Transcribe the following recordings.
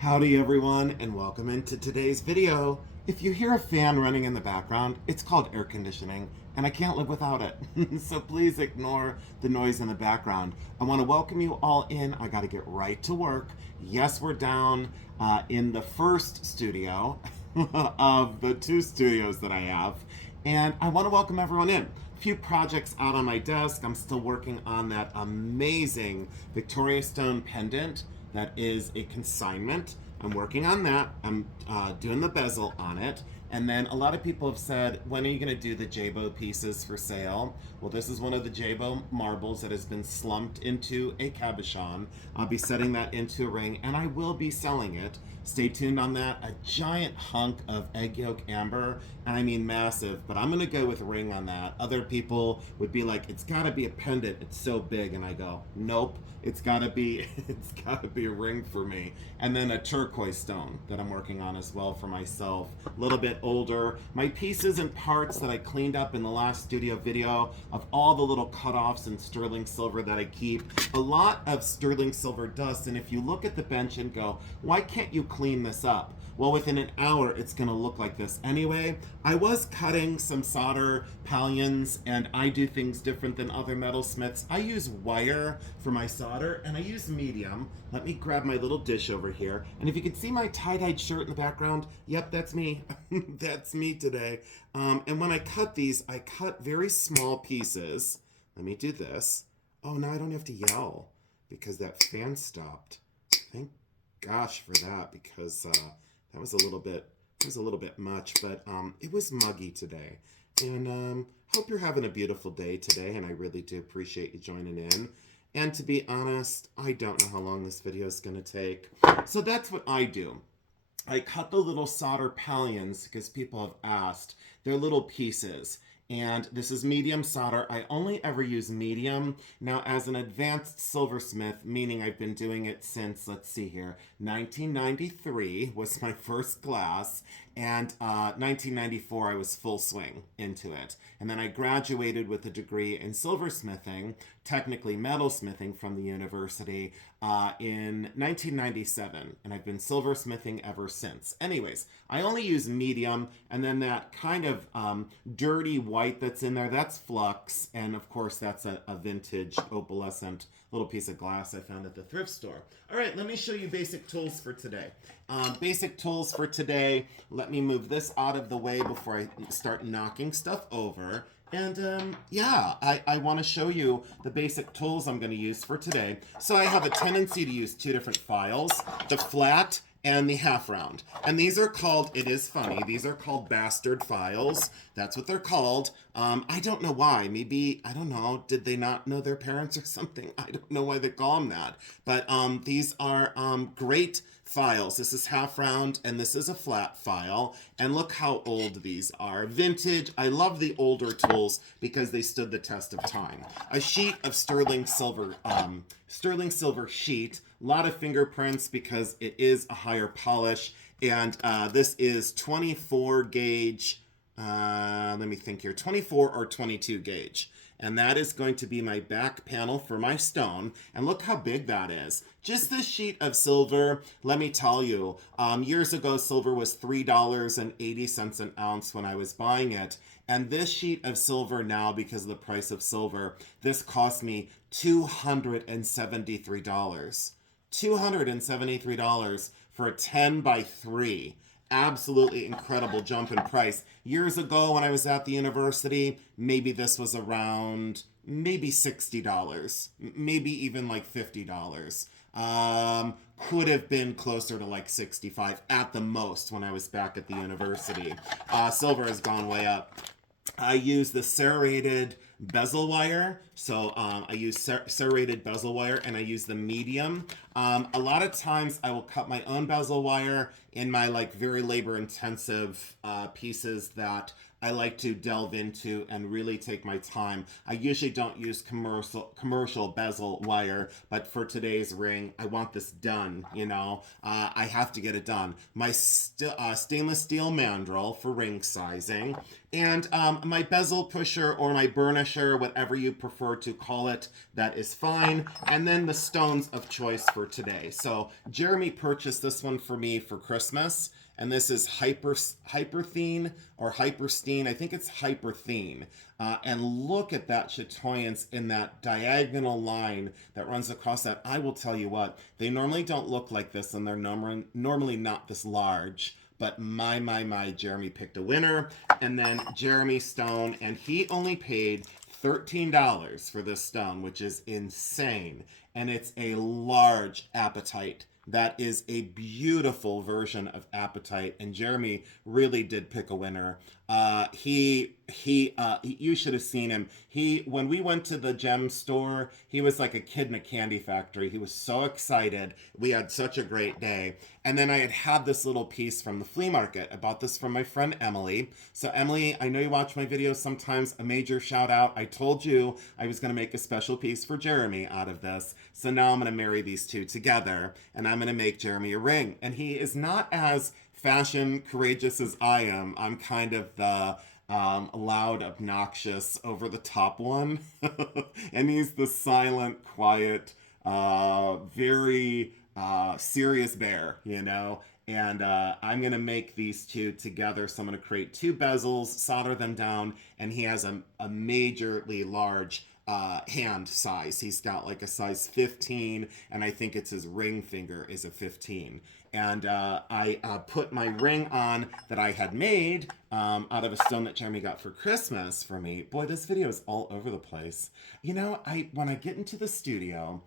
Howdy everyone, and welcome into today's video. If you hear a fan running in the background, it's called air conditioning, and I can't live without it. So please ignore the noise in the background. I want to welcome you all in. I got to get right to work. Yes, we're down in the first studio of the two studios that I have, and I want to welcome everyone in. A few projects out on my desk. I'm still working on that amazing Victoria Stone pendant that is a consignment. I'm working on that. I'm doing the bezel on it. And then a lot of people have said, when are you going to do the Jabo pieces for sale? Well, this is one of the Jabo marbles that has been slumped into a cabochon. I'll be setting that into a ring, and I will be selling it. Stay tuned on that. A giant hunk of egg yolk amber, and I mean massive, but I'm going to go with ring on that. Other people would be like, it's got to be a pendant. It's so big. And I go, nope. It's gotta be a ring for me. And then a turquoise stone that I'm working on as well for myself. A little bit older. My pieces and parts that I cleaned up in the last studio video of all the little cutoffs in sterling silver that I keep. A lot of sterling silver dust, and if you look at the bench and go, why can't you clean this up? Well, within an hour, it's gonna look like this anyway. I was cutting some solder pallions, and I do things different than other metalsmiths. I use wire for my solder, and I use medium. Let me grab my little dish over here. And if you can see my tie-dyed shirt in the background, yep, that's me. That's me today. And when I cut these, I cut very small pieces. Let me do this. Oh, now I don't have to yell because that fan stopped. Thank gosh for that, because that was a little bit much, but it was muggy today. And hope you're having a beautiful day today, and I really do appreciate you joining in. And to be honest, I don't know how long this video is going to take. So that's what I do. I cut the little solder pallions because people have asked. They're little pieces. And this is medium solder. I only ever use medium. Now, as an advanced silversmith, meaning I've been doing it since, let's see here, 1993 was my first class, and 1994 I was full swing into it. And then I graduated with a degree in silversmithing, technically metalsmithing from the university, in 1997, and I've been silversmithing ever since. Anyways, I only use medium, and then that kind of dirty white that's in there, that's flux, and of course that's a vintage opalescent little piece of glass I found at the thrift store. All right, let me show you basic tools for today. Basic tools for today, let me move this out of the way before I start knocking stuff over. And yeah, I want to show you the basic tools I'm going to use for today. So I have a tendency to use two different files, the flat and the half round. And these are called, it is funny, these are called bastard files. That's what they're called. I don't know why. Maybe, I don't know, did they not know their parents or something? I don't know why they call them that. But these are great files. This is half round and this is a flat file, and look how old these are. Vintage. I love the older tools because they stood the test of time. A sheet of sterling silver sheet, a lot of fingerprints because it is a higher polish, and this is 24 gauge, let me think here, 24 or 22 gauge. And that is going to be my back panel for my stone. And look how big that is. Just this sheet of silver, let me tell you, years ago, silver was $3.80 an ounce when I was buying it. And this sheet of silver now, because of the price of silver, this cost me $273. $273 for a 10 by 3. Absolutely incredible jump in price. Years ago when I was at the university, maybe this was around maybe $60, maybe even like $50. Could have been closer to like 65 at the most when I was back at the university. Silver has gone way up. I use the serrated bezel wire. So I use serrated bezel wire, and I use the medium. A lot of times I will cut my own bezel wire in my like very labor intensive pieces that I like to delve into and really take my time. I usually don't use commercial bezel wire, but for today's ring, I want this done. I have to get it done. My stainless steel mandrel for ring sizing, and my bezel pusher or my burnisher, whatever you prefer to call it, that is fine. And then the stones of choice for today. So Jeremy purchased this one for me for Christmas, and this is hyperthene or hyperstein. I think it's hyperthene. And look at that chatoyance in that diagonal line that runs across that. I will tell you what, they normally don't look like this, and they're normally not this large. But my, Jeremy picked a winner. And then Jeremy Stone, and he only paid $13 for this stone, which is insane. And it's a large apatite. That is a beautiful version of apatite, and Jeremy really did pick a winner. You should have seen him. When we went to the gem store, he was like a kid in a candy factory. He was so excited. We had such a great day. And then I had this little piece from the flea market. I bought this from my friend Emily. So Emily, I know you watch my videos sometimes. A major shout out. I told you I was going to make a special piece for Jeremy out of this. So now I'm going to marry these two together, and I'm going to make Jeremy a ring. And he is not as fashion courageous as I am. I'm kind of the loud, obnoxious, over the top one. And he's the silent, quiet, very serious bear, And I'm going to make these two together. So I'm going to create two bezels, solder them down, and he has a majorly large hand size. He's got like a size 15, and I think it's his ring finger is a 15. And I put my ring on that I had made out of a stone that Jeremy got for Christmas for me. Boy, this video is all over the place. When I get into the studio,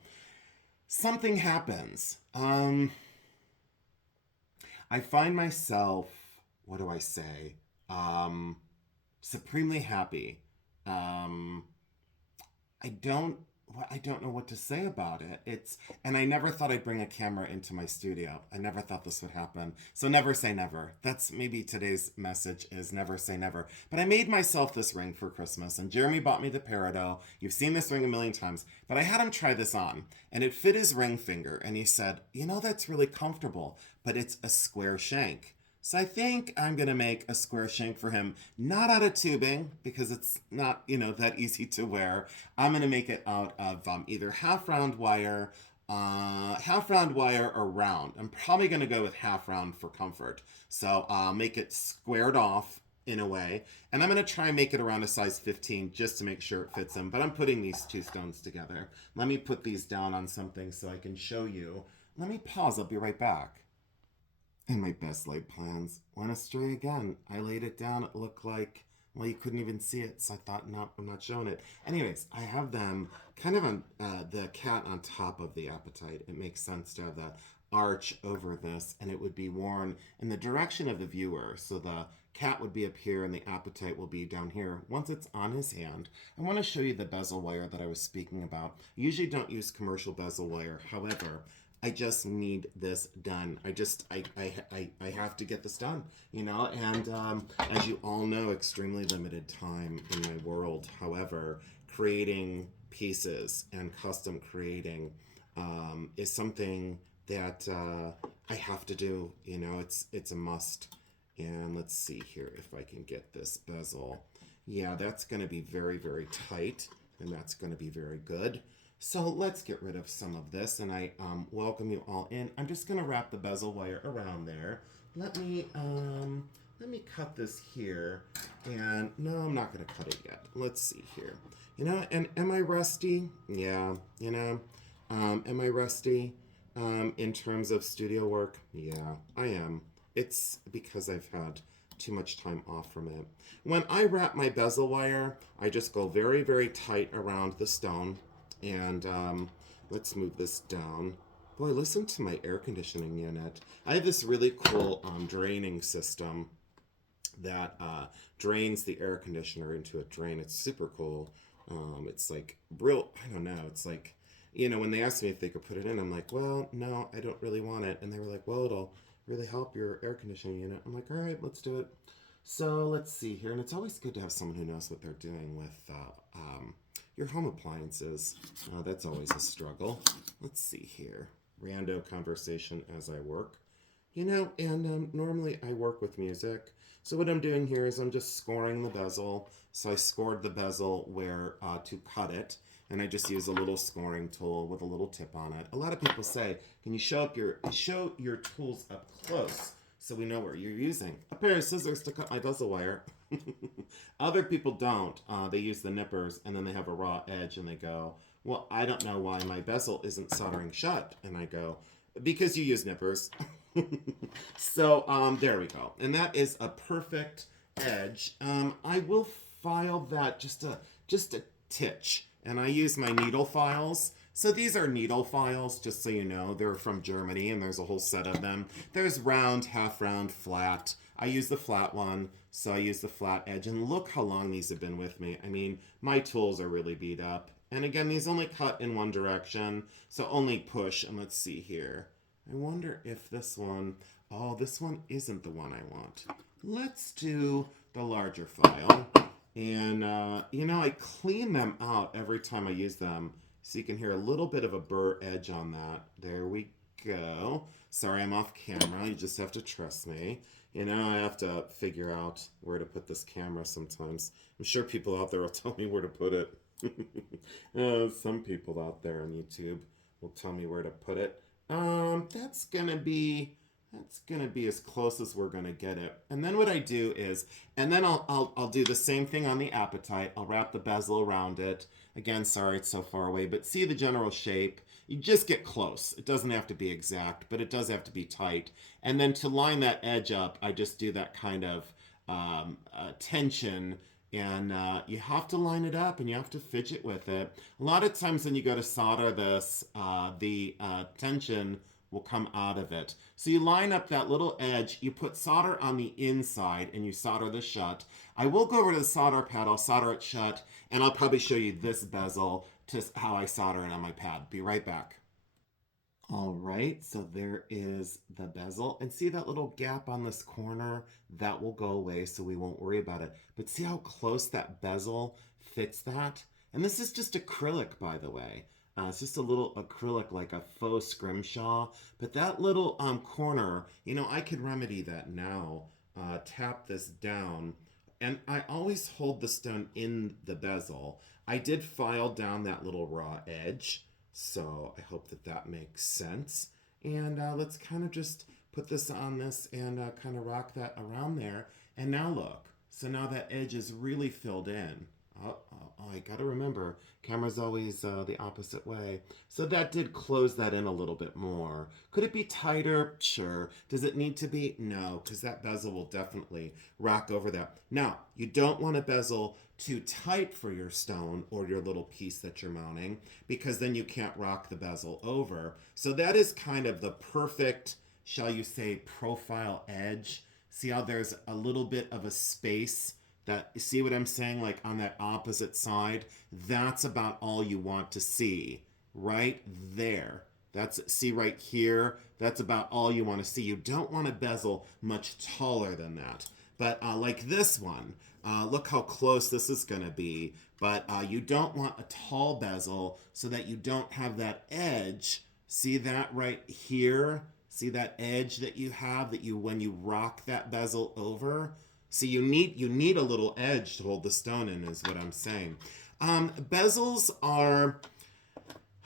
something happens. I find myself, what do I say, supremely happy. I don't know what to say about it. And I never thought I'd bring a camera into my studio. I never thought this would happen. So never say never. That's maybe today's message, is never say never. But I made myself this ring for Christmas, and Jeremy bought me the peridot. You've seen this ring a million times, but I had him try this on, and it fit his ring finger, and he said, that's really comfortable, but it's a square shank. So I think I'm going to make a square shank for him, not out of tubing, because it's not, that easy to wear. I'm going to make it out of either half round wire or round. I'm probably going to go with half round for comfort. So I'll make it squared off in a way. And I'm going to try and make it around a size 15 just to make sure it fits him. But I'm putting these two stones together. Let me put these down on something so I can show you. Let me pause. I'll be right back. And my best laid plans went astray again. I laid it down. It looked like, well, you couldn't even see it. So I thought, no, I'm not showing it. Anyways, I have them kind of on the cat on top of the apatite. It makes sense to have that arch over this, and it would be worn in the direction of the viewer. So the cat would be up here and the apatite will be down here. Once it's on his hand, I want to show you the bezel wire that I was speaking about. I usually don't use commercial bezel wire. However, I just need this done. I have to get this done, and as you all know, extremely limited time in my world. However, creating pieces and custom creating is something that I have to do. It's a must. And let's see here if I can get this bezel. Yeah, that's going to be very, very tight, and that's going to be very good. So let's get rid of some of this, and I welcome you all in. I'm just going to wrap the bezel wire around there. Let me cut this here, and no, I'm not going to cut it yet. Let's see here. And am I rusty? Yeah, am I rusty in terms of studio work? Yeah, I am. It's because I've had too much time off from it. When I wrap my bezel wire, I just go very, very tight around the stone. And let's move this down. Boy, listen to my air conditioning unit. I have this really cool draining system that drains the air conditioner into a drain. It's super cool. It's like real, I don't know. It's like, when they asked me if they could put it in, I'm like, well, no, I don't really want it. And they were like, well, it'll really help your air conditioning unit. I'm like, all right, let's do it. So let's see here, and it's always good to have someone who knows what they're doing with your home appliances. That's always a struggle. Let's see here. Rando conversation as I work. And normally I work with music. So what I'm doing here is I'm just scoring the bezel. So I scored the bezel where to cut it, and I just use a little scoring tool with a little tip on it. A lot of people say, "Can you show your tools up close so we know what you're using?" A pair of scissors to cut my bezel wire. Other people don't. They use the nippers, and then they have a raw edge, and they go, "Well, I don't know why my bezel isn't soldering shut." And I go, "Because you use nippers." So there we go, and that is a perfect edge. I will file that just a titch, and I use my needle files. So these are needle files, just so you know. They're from Germany, and there's a whole set of them. There's round, half round, flat. I use the flat one, so I use the flat edge. And look how long these have been with me. I mean, my tools are really beat up. And again, these only cut in one direction, so only push. And let's see here. I wonder if this one, oh, this one isn't the one I want. Let's do the larger file. And, I clean them out every time I use them. So you can hear a little bit of a burr edge on that. There we go. Sorry, I'm off camera. You just have to trust me. I have to figure out where to put this camera sometimes. I'm sure people out there will tell me where to put it. Some people out there on YouTube will tell me where to put it. That's gonna be as close as we're gonna get it. And then what I do is, and then I'll do the same thing on the apatite. I'll wrap the bezel around it. Again, sorry it's so far away, but see the general shape. You just get close. It doesn't have to be exact, but it does have to be tight. And then to line that edge up, I just do that kind of tension. And you have to line it up, and you have to fidget with it. A lot of times when you go to solder this, the tension will come out of it. So you line up that little edge, you put solder on the inside, and you solder this shut. I will go over to the solder pad, I'll solder it shut, and I'll probably show you this bezel to how I solder it on my pad. Be right back. All right, so there is the bezel. And see that little gap on this corner? That will go away, so we won't worry about it. But see how close that bezel fits that? And this is just acrylic, by the way. It's just a little acrylic, like a faux scrimshaw. But that little corner, I could remedy that now. Tap this down. And I always hold the stone in the bezel. I did file down that little raw edge. So I hope that makes sense. And let's kind of just put this on this and kind of rock that around there. And now look. So now that edge is really filled in. I gotta remember, camera's always the opposite way. So that did close that in a little bit more. Could it be tighter? Sure. Does it need to be? No, because that bezel will definitely rock over that. Now, you don't want a bezel too tight for your stone or your little piece that you're mounting, because then you can't rock the bezel over. So that is kind of the perfect, shall you say, profile edge. See how there's a little bit of a space? That, see what I'm saying? Like on that opposite side, that's about all you want to see right there. See right here, that's about all you want to see. You don't want a bezel much taller than that. But like this one, look how close this is going to be. But you don't want a tall bezel so that you don't have that edge. See that right here? See that edge that you have when you rock that bezel over? See, you need a little edge to hold the stone in, is what I'm saying. Bezels are,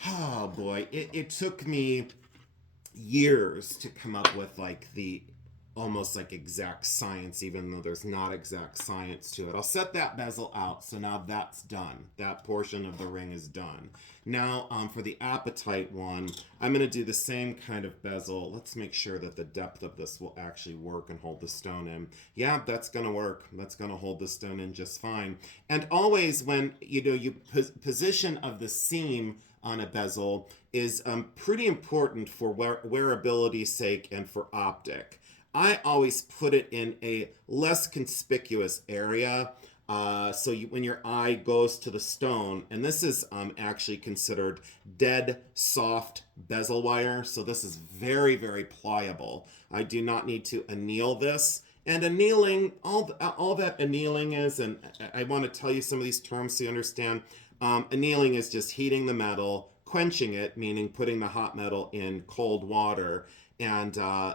oh boy, it took me years to come up with like the almost like exact science, even though there's not exact science to it. I'll set that bezel out, so now that's done. That portion of the ring is done. Now, for the apatite one, I'm going to do the same kind of bezel. Let's make sure that the depth of this will actually work and hold the stone in. Yeah, that's going to work. That's going to hold the stone in just fine. And always when, you position of the seam on a bezel is pretty important for wearability's sake and for optic. I always put it in a less conspicuous area, so when your eye goes to the stone, and this is actually considered dead soft bezel wire, so this is very, very pliable. I do not need to anneal this, And annealing, all that annealing is, and I want to tell you some of these terms so you understand. Annealing is just heating the metal, quenching it, meaning putting the hot metal in cold water, and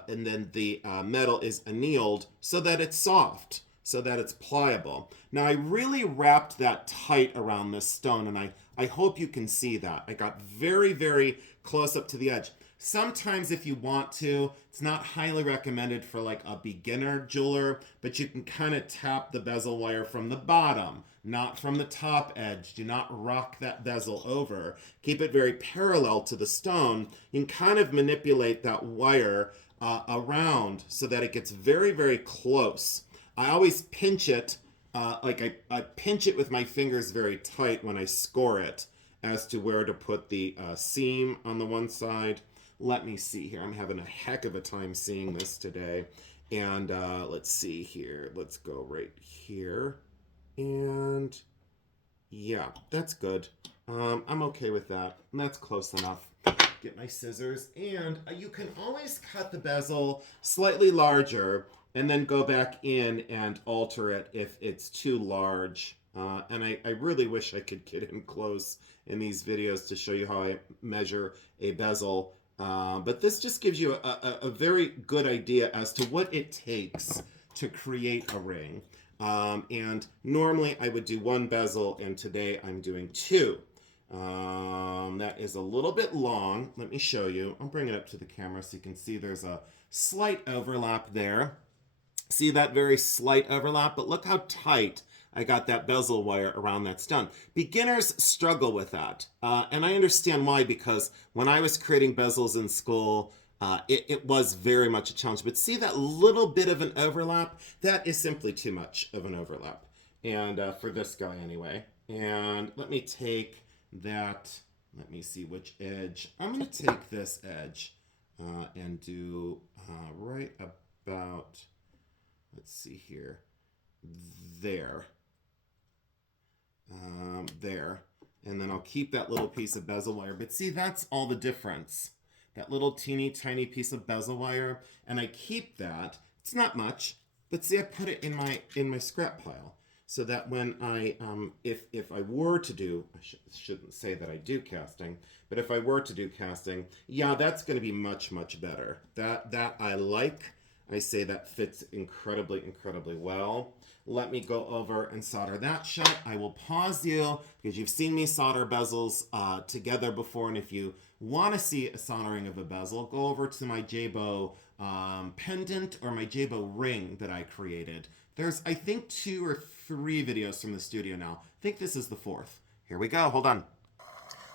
then the metal is annealed so that it's soft, so that it's pliable. Now I really wrapped that tight around this stone, and I hope you can see that. I got very, very close up to the edge. Sometimes if you want to, it's not highly recommended for like a beginner jeweler, but you can kind of tap the bezel wire from the bottom, not from the top edge. Do not rock that bezel over. Keep it very parallel to the stone. You can kind of manipulate that wire around so that it gets very, very close. I always pinch it, I pinch it with my fingers very tight when I score it as to where to put the seam on the one side. Let me see here. I'm having a heck of a time seeing this today. And let's see here. Let's go right here. And yeah, that's good. I'm okay with that. That's close enough. Get my scissors. And you can always cut the bezel slightly larger and then go back in and alter it if it's too large. And I really wish I could get in close in these videos to show you how I measure a bezel. But this just gives you a very good idea as to what it takes to create a ring. And normally I would do one bezel, and today I'm doing two. That is a little bit long. Let me show you. I'll bring it up to the camera so you can see there's a slight overlap there. See that very slight overlap? But look how tight I got that bezel wire around that stone. Beginners struggle with that. And I understand why, because when I was creating bezels in school, it was very much a challenge. But see that little bit of an overlap? That is simply too much of an overlap. And for this guy anyway. And let me take that, let me see which edge. I'm going to take this edge and do right about, let's see here, there. There. And then I'll keep that little piece of bezel wire. But see, that's all the difference. That little teeny tiny piece of bezel wire. And I keep that. It's not much. But see, I put it in my scrap pile. So that when I, if I were to do, I shouldn't say that I do casting, but if I were to do casting, yeah, that's going to be much, much better. That I like. I say that fits incredibly, incredibly well. Let me go over and solder that shut. I will pause you because you've seen me solder bezels together before. And if you want to see a soldering of a bezel, go over to my J-Bow pendant or my J-Bow ring that I created. There's, I think, 2 or 3 videos from the studio now. I think this is the 4th. Here we go. Hold on.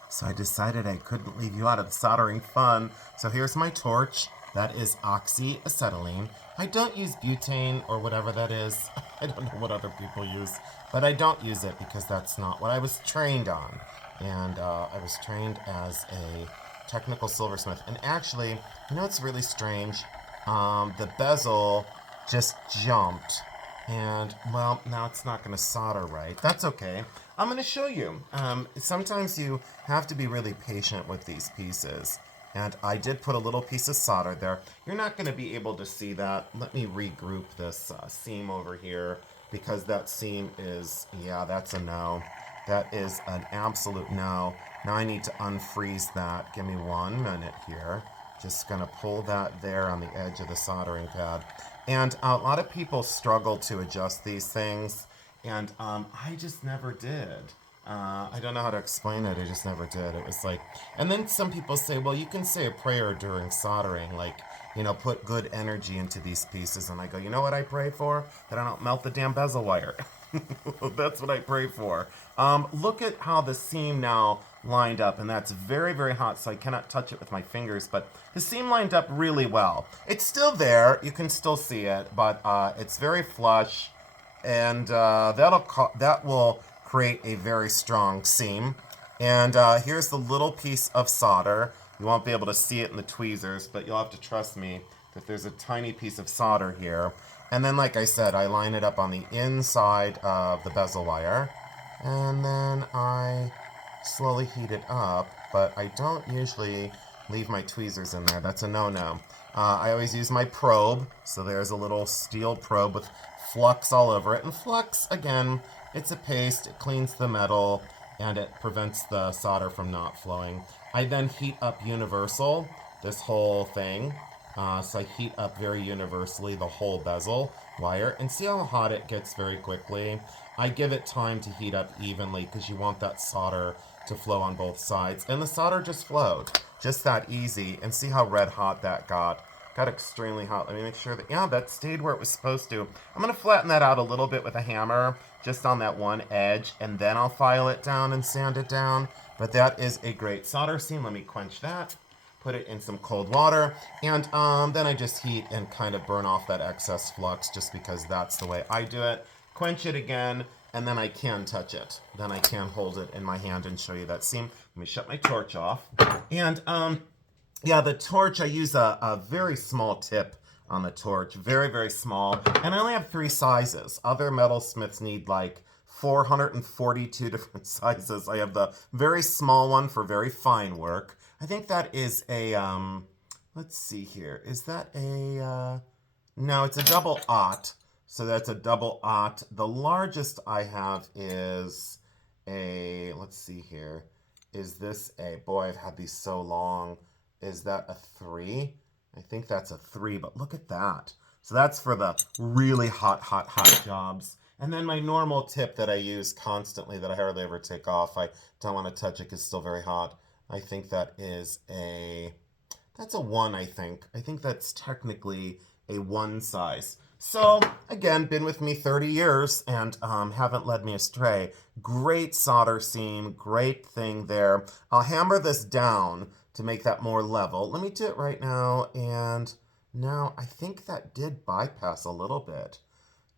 So I decided I couldn't leave you out of the soldering fun. So here's my torch. That is oxyacetylene. I don't use butane or whatever that is. I don't know what other people use, but I don't use it because that's not what I was trained on. And I was trained as a technical silversmith. And actually, you know what's really strange? The bezel just jumped. And, well, now it's not going to solder right. That's okay. I'm going to show you. Sometimes you have to be really patient with these pieces. And I did put a little piece of solder there. You're not going to be able to see that. Let me regroup this seam over here because that seam is, yeah, that's a no. That is an absolute no. Now I need to unfreeze that. Give me 1 minute here. Just going to pull that there on the edge of the soldering pad. And a lot of people struggle to adjust these things. And I just never did. I don't know how to explain it. I just never did. It was like, and then some people say, well, you can say a prayer during soldering, like, you know, put good energy into these pieces. And I go, you know what I pray for? That I don't melt the damn bezel wire. That's what I pray for. Look at how the seam now lined up, and that's very, very hot, so I cannot touch it with my fingers, but the seam lined up really well. It's still there. You can still see it, but it's very flush, and that will create a very strong seam. And here's the little piece of solder. You won't be able to see it in the tweezers, but you'll have to trust me that there's a tiny piece of solder here. And then, like I said, I line it up on the inside of the bezel wire, and then I slowly heat it up, but I don't usually leave my tweezers in there. That's a no-no. I always use my probe. So there's a little steel probe with flux all over it. And flux, again, it's a paste. It cleans the metal and it prevents the solder from not flowing. I then heat up universal, this whole thing. So I heat up very universally the whole bezel wire. And see how hot it gets very quickly? I give it time to heat up evenly because you want that solder to flow on both sides. And the solder just flowed. Just that easy. And see how red hot that got. Got extremely hot. Let me make sure that, yeah, that stayed where it was supposed to. I'm going to flatten that out a little bit with a hammer, just on that one edge, and then I'll file it down and sand it down. But that is a great solder seam. Let me quench that. Put it in some cold water, and then I just heat and kind of burn off that excess flux just because that's the way I do it. Quench it again, and then I can touch it. Then I can hold it in my hand and show you that seam. Let me shut my torch off. And yeah, the torch, I use a very small tip on the torch. Very, very small. And I only have 3 sizes. Other metalsmiths need like 442 different sizes. I have the very small one for very fine work. I think that is a, let's see here. Is that a, no, it's a double aught. So that's a double aught. The largest I have is a, let's see here. Is this a, boy, I've had these so long. Is that a 3? I think that's a 3, but look at that. So that's for the really hot, hot, hot jobs. And then my normal tip that I use constantly that I hardly ever take off. I don't want to touch it because it's still very hot. I think that is a, that's a 1, I think. I think that's technically a 1 size. So, again, been with me 30 years and haven't led me astray. Great solder seam, great thing there. I'll hammer this down to make that more level. Let me do it right now, and now I think that did bypass a little bit.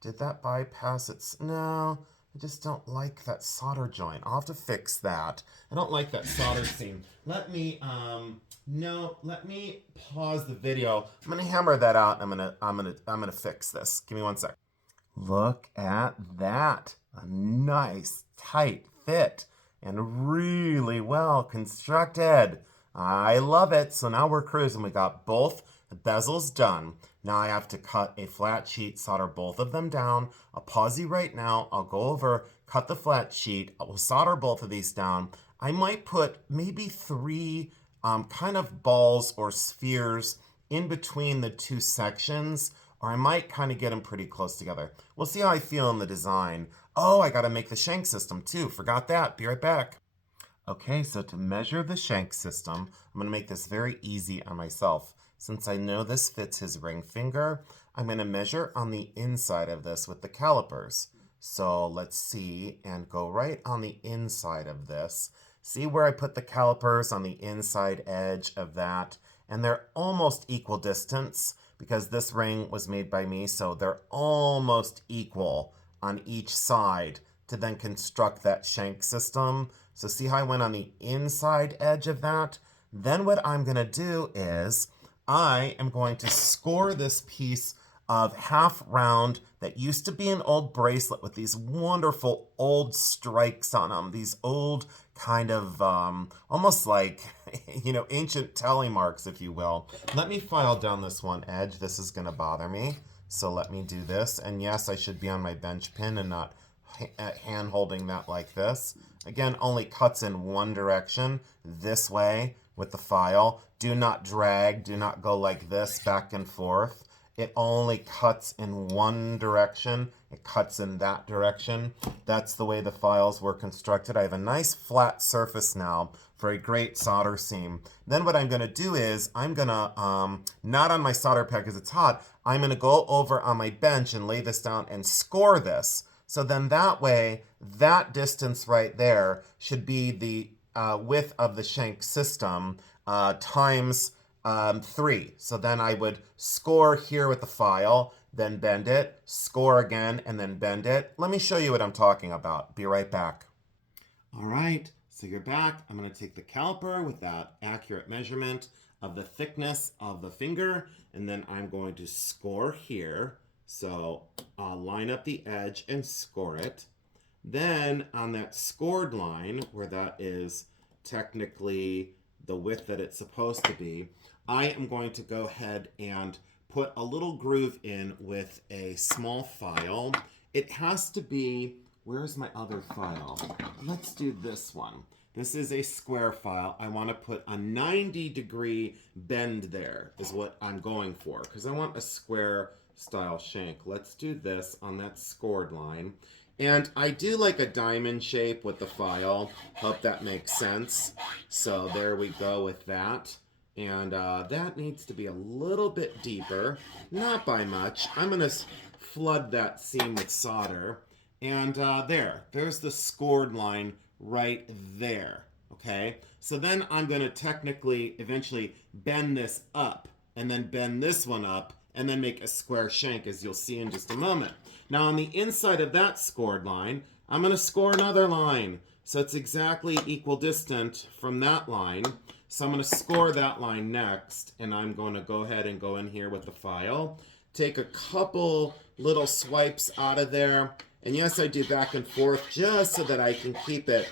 Did that bypass it? No, I just don't like that solder joint. I'll have to fix that. I don't like that solder seam. Let me, no, let me pause the video. I'm gonna hammer that out. I'm gonna fix this. Give me 1 sec. Look at that. A nice, tight fit and really well constructed. I love it. So now we're cruising. We got both the bezels done. Now I have to cut a flat sheet, solder both of them down. I'll pause you right now. I'll go over, cut the flat sheet. I will solder both of these down. I might put maybe 3 kind of balls or spheres in between the 2 sections, or I might kind of get them pretty close together. We'll see how I feel in the design. Oh, I got to make the shank system too. Forgot that. Be right back. Okay, so to measure the shank system, I'm going to make this very easy on myself. Since I know this fits his ring finger, I'm going to measure on the inside of this with the calipers. So let's see and go right on the inside of this. See where I put the calipers on the inside edge of that? And they're almost equal distance because this ring was made by me, so they're almost equal on each side to then construct that shank system. So see how I went on the inside edge of that? Then what I'm going to do is I am going to score this piece of half round that used to be an old bracelet with these wonderful old strikes on them. These old kind of almost like, you know, ancient tally marks, if you will. Let me file down this one edge. This is going to bother me. So let me do this. And yes, I should be on my bench pin and not hand holding that like this. Again, only cuts in one direction, this way with the file. Do not drag, do not go like this back and forth. It only cuts in one direction. It cuts in that direction. That's the way the files were constructed. I have a nice flat surface now for a great solder seam. Then what I'm going to do is I'm going to, not on my solder pad because it's hot, I'm going to go over on my bench and lay this down and score this. So then that way, that distance right there should be the width of the shank system times 3. So then I would score here with the file, then bend it, score again, and then bend it. Let me show you what I'm talking about. Be right back. All right, so you're back. I'm going to take the caliper with that accurate measurement of the thickness of the finger, and then I'm going to score here. So I'll line up the edge and score it. Then on that scored line, where that is technically the width that it's supposed to be, I am going to go ahead and put a little groove in with a small file. It has to be, where's my other file? Let's do this one. This is a square file. I want to put a 90-degree bend there is what I'm going for because I want a square style shank. Let's do this on that scored line. And I do like a diamond shape with the file. Hope that makes sense. So there we go with that. And that needs to be a little bit deeper, not by much. I'm going to flood that seam with solder. And there's the scored line right there, okay? So then I'm going to technically eventually bend this up and then bend this one up and then make a square shank, as you'll see in just a moment. Now on the inside of that scored line, I'm going to score another line. So it's exactly equal distant from that line. So I'm going to score that line next, and I'm going to go ahead and go in here with the file. Take a couple little swipes out of there. And yes, I do back and forth just so that I can keep it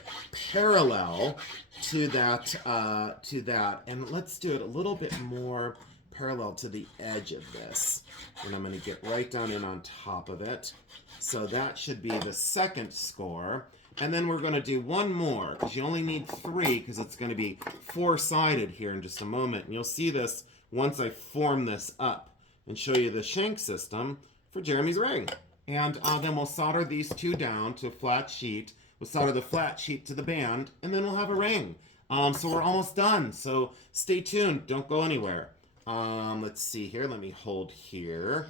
parallel to that. And let's do it a little bit more parallel to the edge of this. And I'm going to get right down in on top of it. So that should be the second score. And then we're going to do one more, because you only need 3, because it's going to be 4-sided here in just a moment. And you'll see this once I form this up and show you the shank system for Jeremy's ring. And then we'll solder these 2 down to a flat sheet. We'll solder the flat sheet to the band, and then we'll have a ring. So we're almost done. So stay tuned. Don't go anywhere. Let's see here. Let me hold here.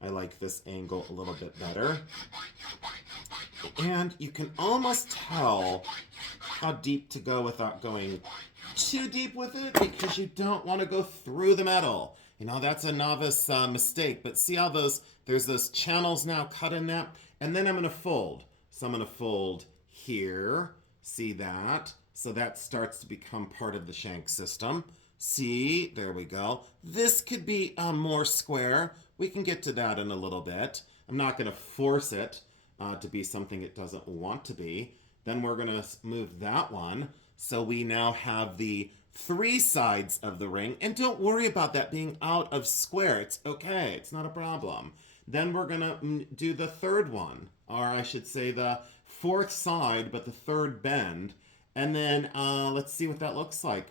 I like this angle a little bit better. And you can almost tell how deep to go without going too deep with it, because you don't want to go through the metal. You know, that's a novice mistake. But see how there's those channels now cut in that? And then I'm going to fold. So I'm going to fold here. See that? So that starts to become part of the shank system. See, there we go. This could be more square. We can get to that in a little bit. I'm not going to force it to be something it doesn't want to be. Then we're going to move that one. So we now have the 3 sides of the ring. And don't worry about that being out of square. It's okay. It's not a problem. Then we're going to do the 3rd one. Or I should say the 4th side, but the 3rd bend. And then let's see what that looks like.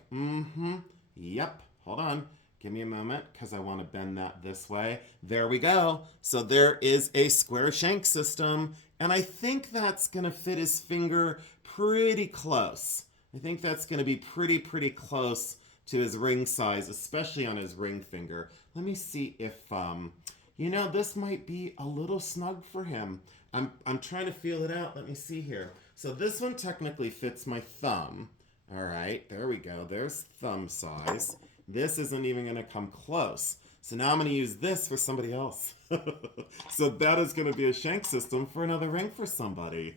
Yep. Hold on. Give me a moment, because I want to bend that this way. There we go. So there is a square shank system. And I think that's going to fit his finger pretty close. I think that's going to be pretty close to his ring size, especially on his ring finger. Let me see if, this might be a little snug for him. I'm trying to feel it out. Let me see here. So this one technically fits my thumb. All right, there we go. There's thumb size. This isn't even going to come close. So now I'm going to use this for somebody else. So that is going to be a shank system for another ring for somebody.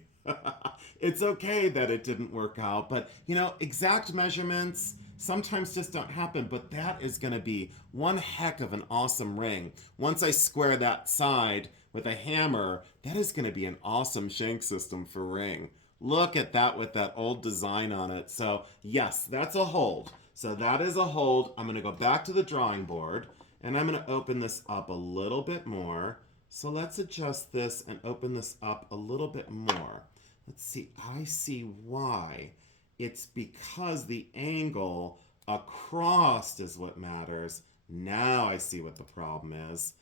It's okay that it didn't work out, but exact measurements sometimes just don't happen, but that is going to be one heck of an awesome ring. Once I square that side with a hammer, that is going to be an awesome shank system for ring. Look at that with that old design on it. So yes, that's a hold. So that is a hold. I'm going to go back to the drawing board, and I'm going to open this up a little bit more. So let's adjust this and open this up a little bit more. Let's see. I see why. It's because the angle across is what matters. Now I see what the problem is.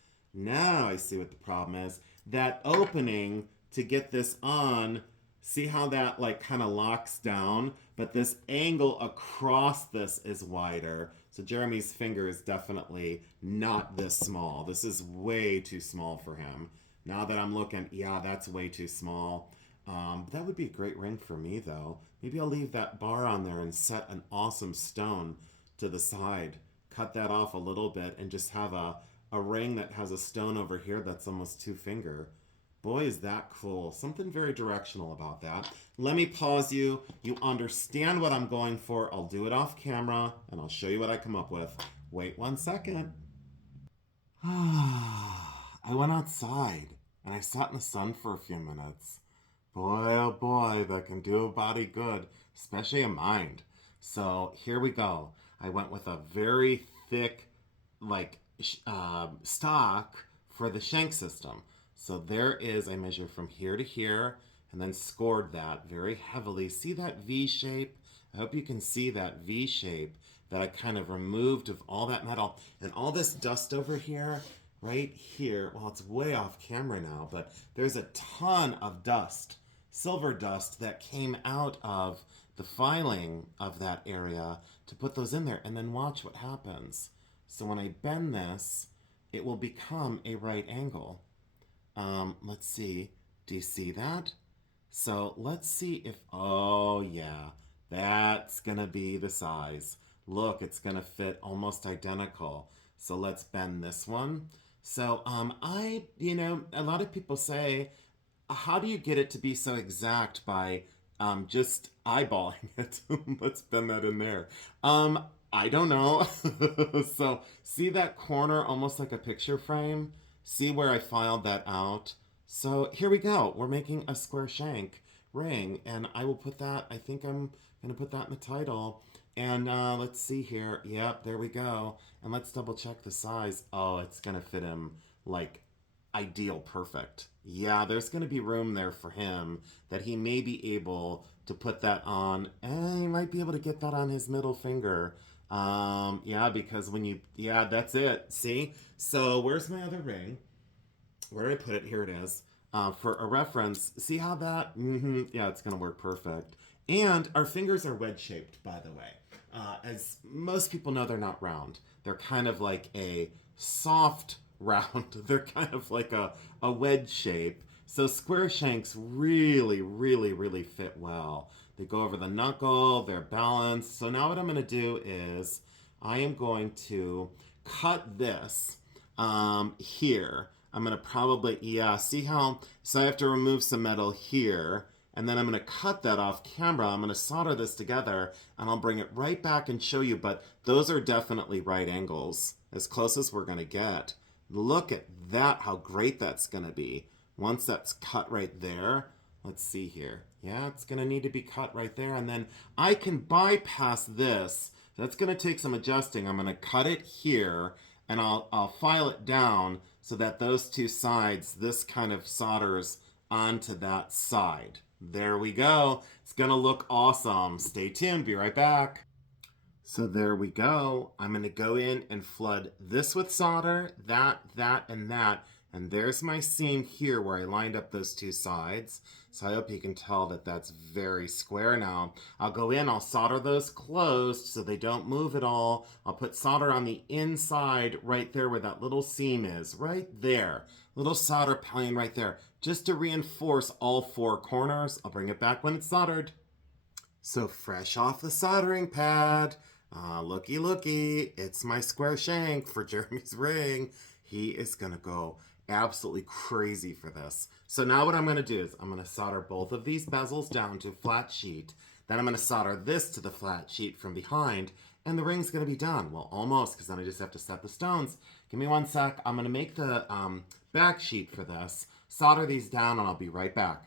That opening to get this on, see how that kind of locks down? But this angle across this is wider. So Jeremy's finger is definitely not this small. This is way too small for him. Now that I'm looking, yeah, that's way too small. That would be a great ring for me, though. Maybe I'll leave that bar on there and set an awesome stone to the side. Cut that off a little bit and just have a ring that has a stone over here that's almost 2-finger. Boy, is that cool. Something very directional about that. Let me pause you. You understand what I'm going for. I'll do it off camera, and I'll show you what I come up with. Wait 1 second. I went outside, and I sat in the sun for a few minutes. Boy, oh boy, that can do a body good, especially a mind. So here we go. I went with a very thick like stock for the shank system. So there is, I measured from here to here and then scored that very heavily. See that V shape? I hope you can see that V shape that I kind of removed of all that metal and all this dust over here, right here. Well, it's way off camera now, but there's a ton of dust, silver dust that came out of the filing of that area to put those in there. And then watch what happens. So when I bend this, it will become a right angle. Let's see. Do you see that? So let's see if, oh yeah, that's gonna be the size. Look, it's gonna fit almost identical. So let's bend this one. So a lot of people say, how do you get it to be so exact by just eyeballing it? Let's bend that in there. I don't know. So see that corner almost like a picture frame? See where I filed that out? So here we go. We're making a square shank ring, and I will put that, I think I'm going to put that in the title. And let's see here. Yep, there we go. And let's double check the size. Oh, it's going to fit him like ideal perfect. Yeah, there's going to be room there for him that he may be able to put that on, and he might be able to get that on his middle finger. Yeah, because yeah, that's it. See? So where's my other ring? Where did I put it? Here it is. For a reference, see how that, yeah, it's going to work perfect. And our fingers are wedge shaped, by the way. As most people know, they're not round. They're kind of like a soft round. They're kind of like a wedge shape. So square shanks really, really, really fit well. They go over the knuckle, they're balanced. So now what I'm going to do is I am going to cut this here. I'm going to probably, yeah, see how, so I have to remove some metal here, and then I'm going to cut that off camera. I'm going to solder this together, and I'll bring it right back and show you, but those are definitely right angles, as close as we're going to get. Look at that, how great that's going to be. Once that's cut right there, let's see here. Yeah, it's going to need to be cut right there, and then I can bypass this. That's going to take some adjusting. I'm going to cut it here, and I'll file it down so that those two sides, this kind of solders onto that side. There we go. It's going to look awesome. Stay tuned. Be right back. So there we go. I'm going to go in and flood this with solder, that, and that. And there's my seam here where I lined up those two sides. So I hope you can tell that that's very square now. I'll go in, I'll solder those closed so they don't move at all. I'll put solder on the inside right there where that little seam is, right there. Little solder plane right there, just to reinforce all four corners. I'll bring it back when it's soldered. So fresh off the soldering pad. Looky, looky, it's my square shank for Jeremy's ring. He is gonna go absolutely crazy for this. So now what I'm going to do is I'm going to solder both of these bezels down to a flat sheet. Then I'm going to solder this to the flat sheet from behind, and the ring's going to be done. Well, almost, because then I just have to set the stones. Give me one sec. I'm going to make the back sheet for this, solder these down, and I'll be right back.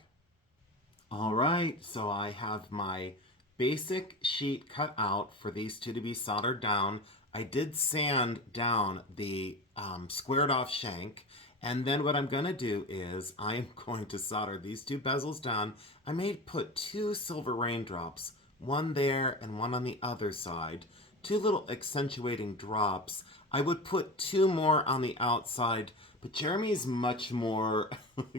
All right, so I have my basic sheet cut out for these two to be soldered down. I did sand down the squared off shank. And then what I'm going to do is I'm going to solder these two bezels down. I may put two silver raindrops, one there and one on the other side. Two little accentuating drops. I would put two more on the outside, but Jeremy's much more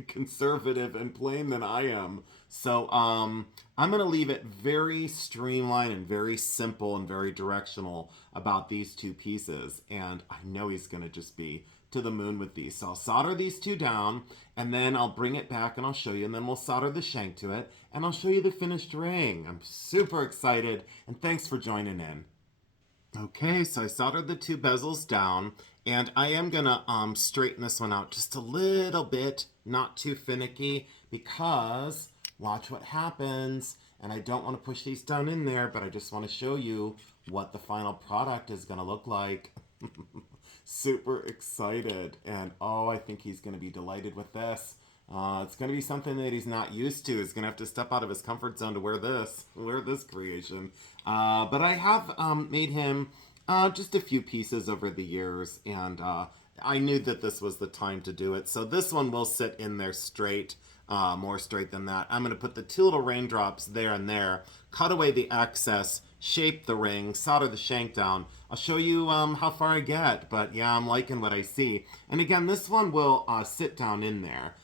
conservative and plain than I am. So I'm going to leave it very streamlined and very simple and very directional about these two pieces. And I know he's going to just be to the moon with these. So I'll solder these two down, and then I'll bring it back and I'll show you, and then we'll solder the shank to it, and I'll show you the finished ring. I'm super excited, and thanks for joining in. Okay, so I soldered the two bezels down, and I am gonna straighten this one out just a little bit, not too finicky, because watch what happens. And I don't want to push these down in there, but I just want to show you what the final product is gonna look like. Super excited, and oh, I think he's going to be delighted with this. It's going to be something that he's not used to. He's going to have to step out of his comfort zone to wear this creation. But I have made him just a few pieces over the years, and I knew that this was the time to do it. So this one will sit in there straight, more straight than that. I'm going to put the two little raindrops there and there, cut away the excess, shape the ring, solder the shank down. I'll show you how far I get, but yeah, I'm liking what I see. And again, this one will sit down in there.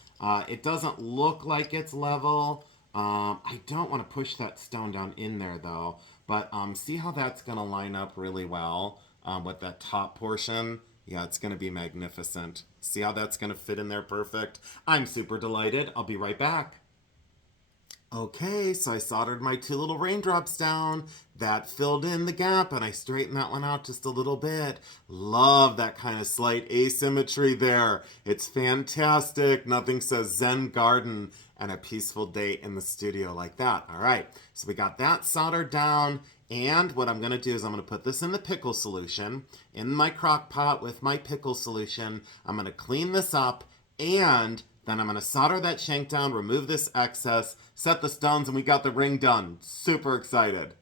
It doesn't look like it's level. I don't want to push that stone down in there though, but see how that's going to line up really well with that top portion? Yeah, it's going to be magnificent. See how that's going to fit in there perfect? I'm super delighted. I'll be right back. Okay, so I soldered my two little raindrops down. That filled in the gap, and I straightened that one out just a little bit. Love that kind of slight asymmetry there. It's fantastic. Nothing says Zen garden and a peaceful day in the studio like that. All right, so we got that soldered down. And what I'm going to do is I'm going to put this in the pickle solution, in my crock pot with my pickle solution. I'm going to clean this up, and then I'm going to solder that shank down, remove this excess, set the stones, and we got the ring done. Super excited.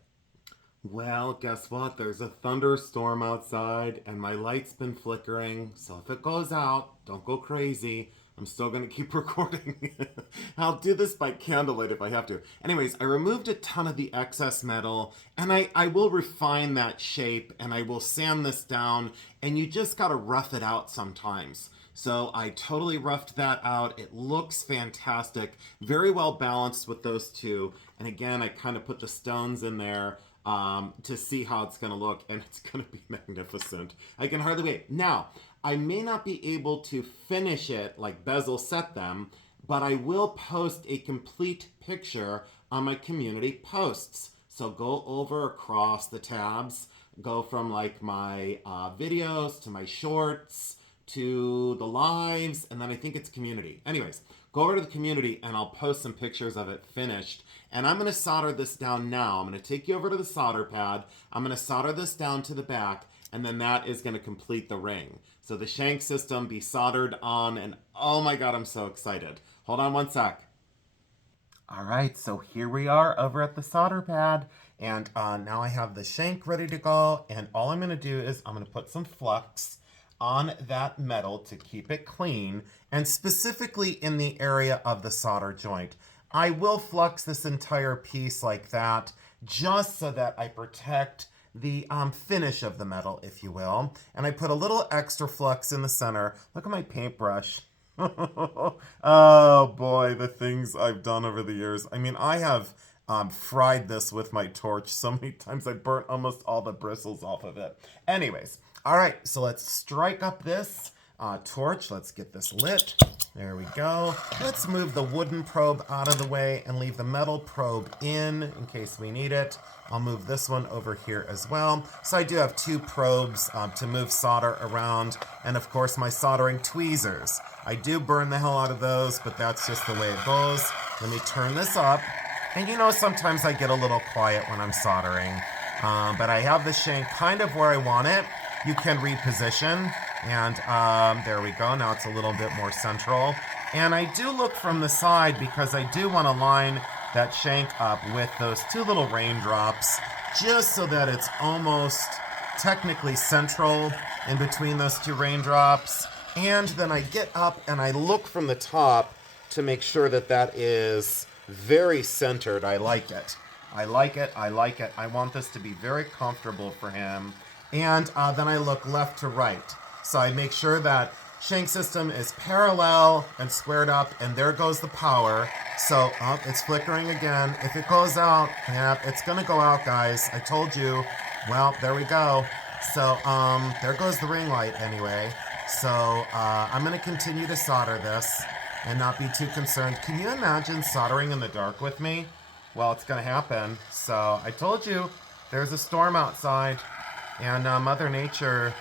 Well, guess what? There's a thunderstorm outside, and my light's been flickering. So if it goes out, don't go crazy. I'm still going to keep recording. I'll do this by candlelight if I have to. Anyways, I removed a ton of the excess metal, and I will refine that shape, and I will sand this down, and you just got to rough it out sometimes. So I totally roughed that out. It looks fantastic. Very well balanced with those two. And again, I kind of put the stones in there to see how it's going to look, and it's going to be magnificent. I can hardly wait. Now, I may not be able to finish it like bezel set them, but I will post a complete picture on my community posts. So go over across the tabs, go from like my videos to my shorts to the lives, and then I think it's community. Anyways, go over to the community and I'll post some pictures of it finished. And I'm going to solder this down now. I'm going to take you over to the solder pad. I'm going to solder this down to the back, and then that is going to complete the ring. So the shank system be soldered on, and oh my God, I'm so excited. Hold on one sec. All right, so here we are over at the solder pad, and now I have the shank ready to go, and all I'm going to do is I'm going to put some flux on that metal to keep it clean, and specifically in the area of the solder joint. I will flux this entire piece like that, just so that I protect the finish of the metal, if you will. And I put a little extra flux in the center. Look at my paintbrush. Oh boy, the things I've done over the years. I mean, I have fried this with my torch so many times I burnt almost all the bristles off of it. Anyways, all right, so let's strike up this torch. Let's get this lit. There we go. Let's move the wooden probe out of the way and leave the metal probe in case we need it. I'll move this one over here as well. So I do have two probes to move solder around, and of course my soldering tweezers. I do burn the hell out of those, but that's just the way it goes. Let me turn this up. And you know, sometimes I get a little quiet when I'm soldering, but I have the shank kind of where I want it. You can reposition, and there we go. Now it's a little bit more central. And I do look from the side because I do want to line that shank up with those two little raindrops, just so that it's almost technically central in between those two raindrops. And then I get up and I look from the top to make sure that that is very centered. I like it. I like it. I like it. I want this to be very comfortable for him. And then I look left to right. So I make sure that shank system is parallel and squared up, and there goes the power. So, it's flickering again. If it goes out, yeah, it's gonna go out, guys. I told you. Well, there we go. So, there goes the ring light anyway. So, I'm gonna continue to solder this and not be too concerned. Can you imagine soldering in the dark with me? Well, it's gonna happen. So, I told you, there's a storm outside. And Mother Nature,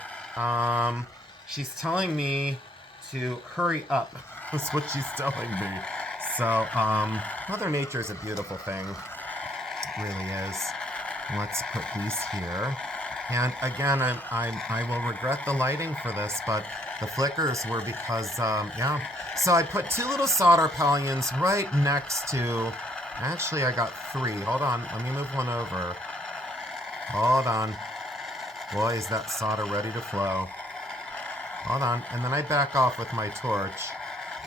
she's telling me to hurry up. That's what she's telling me. So, Mother Nature is a beautiful thing. It really is. Let's put these here. And again, I will regret the lighting for this, but the flickers were because, yeah. So I put two little solder pallions right next to, actually I got three. Hold on, let me move one over. Hold on. Boy, is that solder ready to flow. Hold on, and then I back off with my torch.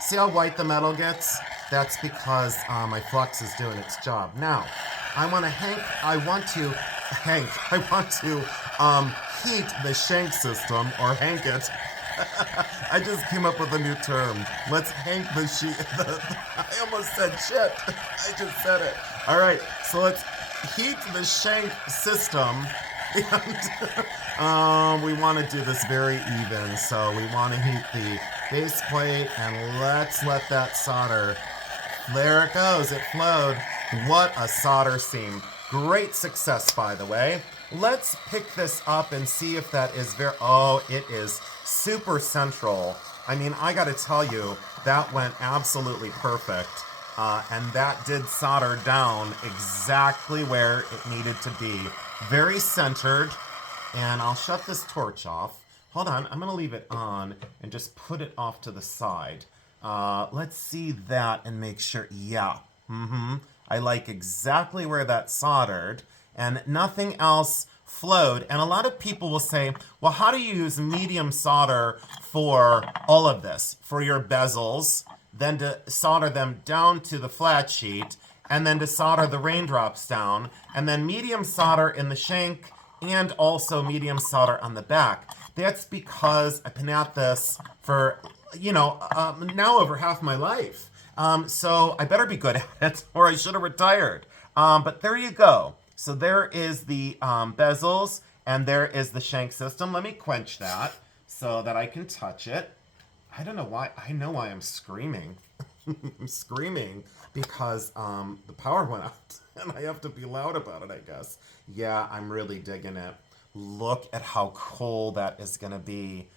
See how white the metal gets? That's because my flux is doing its job. Now, I want to heat the shank system, or hank it. I just came up with a new term. Let's hank the sheet. I almost said shit. I just said it. All right, so let's heat the shank system. And we want to do this very even. So we want to heat the base plate, and let's let that solder. There it goes. It flowed. What a solder seam. Great success, by the way. Let's pick this up and see if that is oh, it is super central. I mean, I got to tell you, that went absolutely perfect. And that did solder down exactly where it needed to be. Very centered. And I'll shut this torch off. Hold on, I'm going to leave it on and just put it off to the side. Let's see that and make sure. Yeah. I like exactly where that soldered, and nothing else flowed. And a lot of people will say, well, how do you use medium solder for all of this? For your bezels, then to solder them down to the flat sheet, and then to solder the raindrops down, and then medium solder in the shank, and also medium solder on the back. That's because I've been at this for, now over half my life. So I better be good at it, or I should have retired. But there you go. So there is the bezels, and there is the shank system. Let me quench that so that I can touch it. I don't know why. I know why I'm screaming. I'm screaming because the power went out, and I have to be loud about it, I guess. Yeah, I'm really digging it. Look at how cool that is going to be.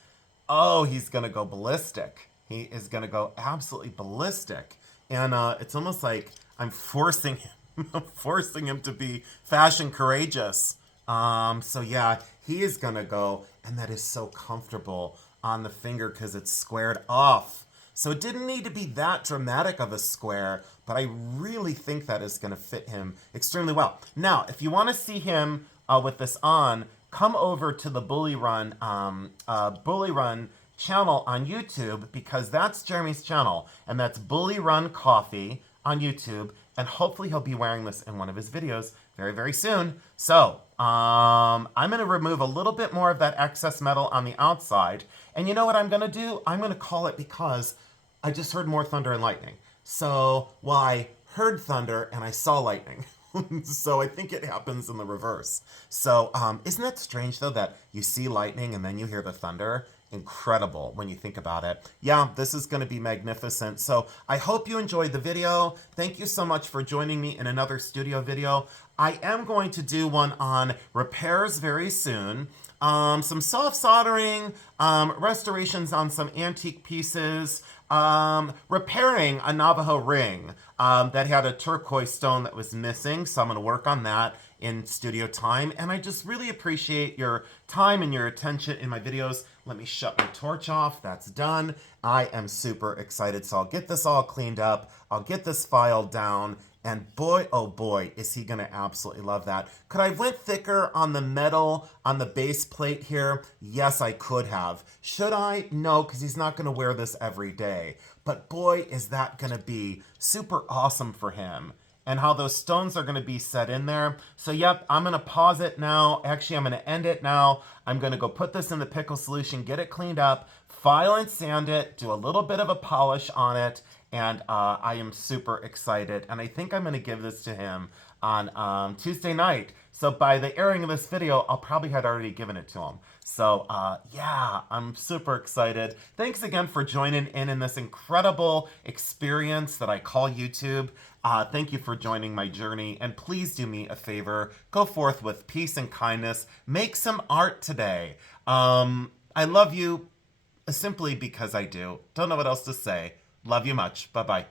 Oh, he's going to go ballistic. He is going to go absolutely ballistic. And it's almost like I'm forcing him to be fashion courageous. So yeah, he is going to go, and that is so comfortable on the finger because it's squared off. So it didn't need to be that dramatic of a square, but I really think that is going to fit him extremely well. Now, if you want to see him with this on, come over to the Bully Run channel on YouTube, because that's Jeremy's channel, and that's Bully Run Coffee on YouTube, and hopefully he'll be wearing this in one of his videos very, very soon. So, I'm going to remove a little bit more of that excess metal on the outside, and you know what I'm going to do? I'm going to call it, because I just heard more thunder and lightning. So, well, I heard thunder and I saw lightning. So I think it happens in the reverse. So isn't that strange, though, that you see lightning and then you hear the thunder? Incredible when you think about it. Yeah, this is going to be magnificent. So I hope you enjoyed the video. Thank you so much for joining me in another studio video. I am going to do one on repairs very soon. Some soft soldering, restorations on some antique pieces, repairing a Navajo ring that had a turquoise stone that was missing. So I'm going to work on that in studio time. And I just really appreciate your time and your attention in my videos. Let me shut my torch off. That's done. I am super excited. So I'll get this all cleaned up. I'll get this file down. And boy, oh boy, is he going to absolutely love that. Could I have went thicker on the metal, on the base plate here? Yes, I could have. Should I? No, because he's not going to wear this every day. But boy, is that going to be super awesome for him. And how those stones are going to be set in there. So yep, I'm going to pause it now. Actually, I'm going to end it now. I'm going to go put this in the pickle solution, get it cleaned up, file and sand it, do a little bit of a polish on it, and I am super excited. And I think I'm going to give this to him on Tuesday night. So by the airing of this video, I'll probably had already given it to him. So yeah, I'm super excited. Thanks again for joining in this incredible experience that I call YouTube. Thank you for joining my journey. And please do me a favor. Go forth with peace and kindness. Make some art today. I love you simply because I do. Don't know what else to say. Love you much. Bye-bye.